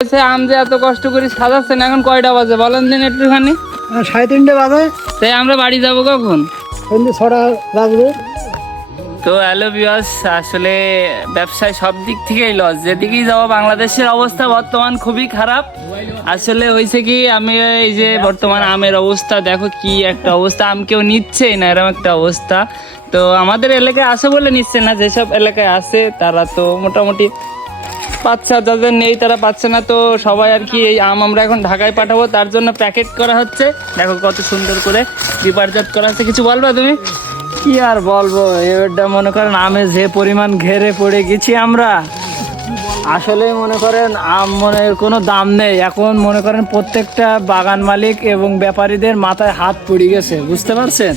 আম যে এত কষ্ট করে সাজাচ্ছেন, এখন কয়টা বাজে বলেন দিন একটুখানি? 3:30 বাজে। তাই আমরা বাড়ি যাব কখন? 6টা বাজবে। তো হ্যালো ভিউয়ার্স, আসলে ব্যবসায় সব দিক থেকেই লস, যেদিকেই যাবো বাংলাদেশের অবস্থা বর্তমান খুবই খারাপ। আসলে হয়েছে কি, আমি এই যে বর্তমান আমের অবস্থা দেখো, কি একটা অবস্থা, আম কেউ নিচ্ছেই না, এরকম একটা অবস্থা। তো আমাদের এলাকায় আছে বলে নিচ্ছে না, যেসব এলাকায় আছে তারা তো মোটামুটি পাচ্ছে, যাদের নেই তারা পাচ্ছে না। তো সবাই আর কি এই আম আমরা এখন ঢাকায় পাঠাবো, তার জন্য প্যাকেট করা হচ্ছে। দেখো কত সুন্দর করে বিপারজাত করা হচ্ছে। কিছু বলবা তুমি? কি আর বলবো, এবারটা মনে করেন আমে যে পরিমাণ ঘেরে পড়ে গেছি আমরা, আসলে মনে করেন আম মনে কোনো দাম নেই এখন। মনে করেন প্রত্যেকটা বাগান মালিক এবং ব্যাপারীদের মাথায় হাত পড়ে গেছে, বুঝতে পারছেন?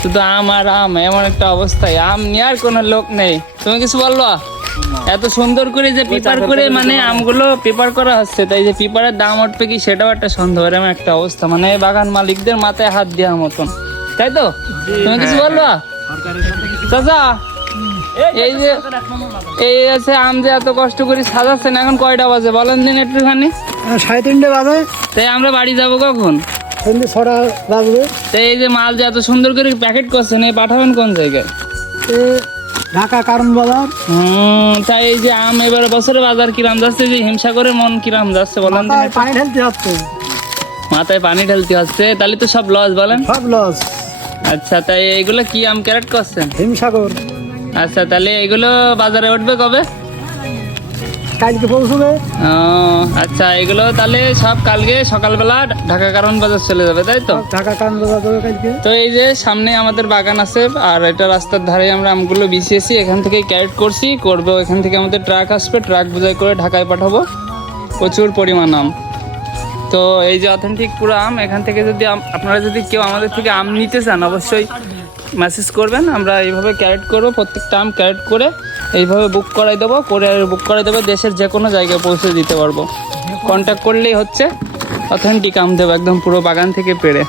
শুধু আম আর আম, এমন একটা অবস্থায় আম নেওয়ার কোনো লোক নেই। তুমি কিছু বলবা? এত সুন্দর করে যে পেপার করে মানে আমগুলো পেপার করা হচ্ছে, তাই যে পেপারের দাম উঠবে কি সেটাও একটা সন্দেহ। এরকম একটা অবস্থা, মানে বাগান মালিকদের মাথায় হাত দেওয়ার মতন, তাই তো? তুমি কিছু বলবা চাচা? এই যে এই আছে আম যে এত কষ্ট করে সাজাচ্ছেন, এখন কয়টা বাজে বলেন দিন একটুখানি? 3:30 বাজে। তাই আমরা বাড়ি যাব কখন? 6টা বাজবে। তাই এই যে মাল যে এত সুন্দর করে প্যাকেট করছেন, এই পাঠাবেন কোন জায়গায়? ঢাকা কারণ বাজার। তাই এই যে আম এবার বছরে বাজার কিরাম যাচ্ছে, যে হিমসাগরের মন কিরাম যাচ্ছে বলেন তো? পানি ঢালতে হচ্ছে। মাথায় পানি ঢালতে হচ্ছে, তাহলে তো সব লস বলেন। সব লস। আচ্ছা, তাই এইগুলো কি আম ক্যারেট করছেন? হিমসাগর। আচ্ছা, তাহলে এগুলো বাজারে উঠবে কবে? কালকে পৌঁছবে। আচ্ছা, এগুলো তাহলে সব কালকে সকালবেলা ঢাকা কারণ বাজার চলে যাবে, তাই তো? ঢাকা কারণ বাজার যাবে কালকে। তো এই যে সামনে আমাদের বাগান আছে, আর এটা রাস্তার ধারে আমরা আমগুলো বিছিয়েছি, এখান থেকে ক্যারেট করবো, এখান থেকে আমাদের ট্রাক আসবে, ট্রাক বোঝাই করে ঢাকায় পাঠাবো প্রচুর পরিমাণ আম। তো এই যে অথেন্টিক পুরো আম, এখান থেকে যদি আপনারা যদি কেউ আমাদের থেকে আম নিতে চান, অবশ্যই মেসেজ করবেন। আমরা এইভাবে ক্যারেট করবো, প্রত্যেকটা আম ক্যারেট করে এইভাবে বুক করাই দেবো, দেশের যে কোনো জায়গায় পৌঁছে দিতে পারবো। কন্ট্যাক্ট করলেই হচ্ছে, অথেন্টিক আম দেবো একদম পুরো বাগান থেকে পেড়ে।